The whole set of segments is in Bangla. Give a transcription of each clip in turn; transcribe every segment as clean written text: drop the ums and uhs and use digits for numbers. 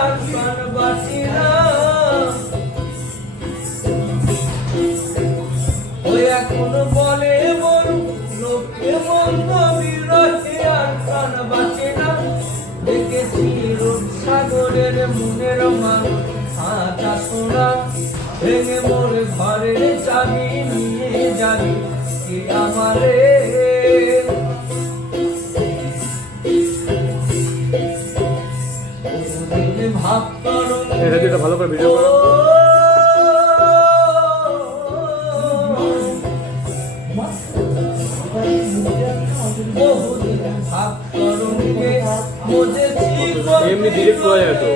আর প্রাণবাসী না। ওই এখন বলে বড় লোকে মন্দ বিরহে আর প্রাণবাসী না। দেখেছি রূপসাগরের মনের মানুষ আটা সোনা, ভেঙে মোর ঘরের চাবি নিয়ে যাবি কি আমারে। ভাব করো ভালো করে ভিডিও করো। ভাব করো বুঝেছি এমনি ডিরেক্ট করা যায় তো।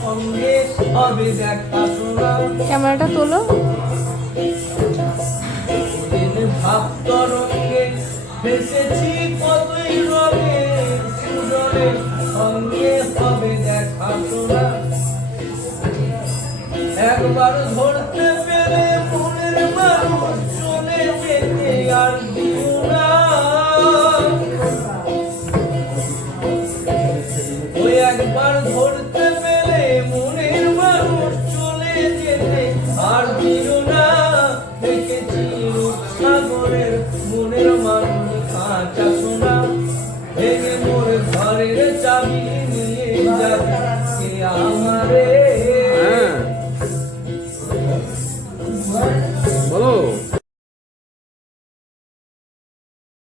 সঙ্গে হবে দেখা শোনা। ক্যামেরাটা তোলো। ভাব তরঙ্গে ভেসেছি কতই রবে সুজনে, সঙ্গে হবে দেখা শোনা। একবার ধরতে পেরে মনের মানুষ চলে যেতে আর দিও না। ওই একবার ধরতে পেরে মনের মানুষ চলে যেতে আর দিও না। দেখেছি রূপসাগরের মনের মানুষ কাঁচা সোনা, ভেঙে মোর ঘরের চাবি নিয়ে যাবে কে আমারে।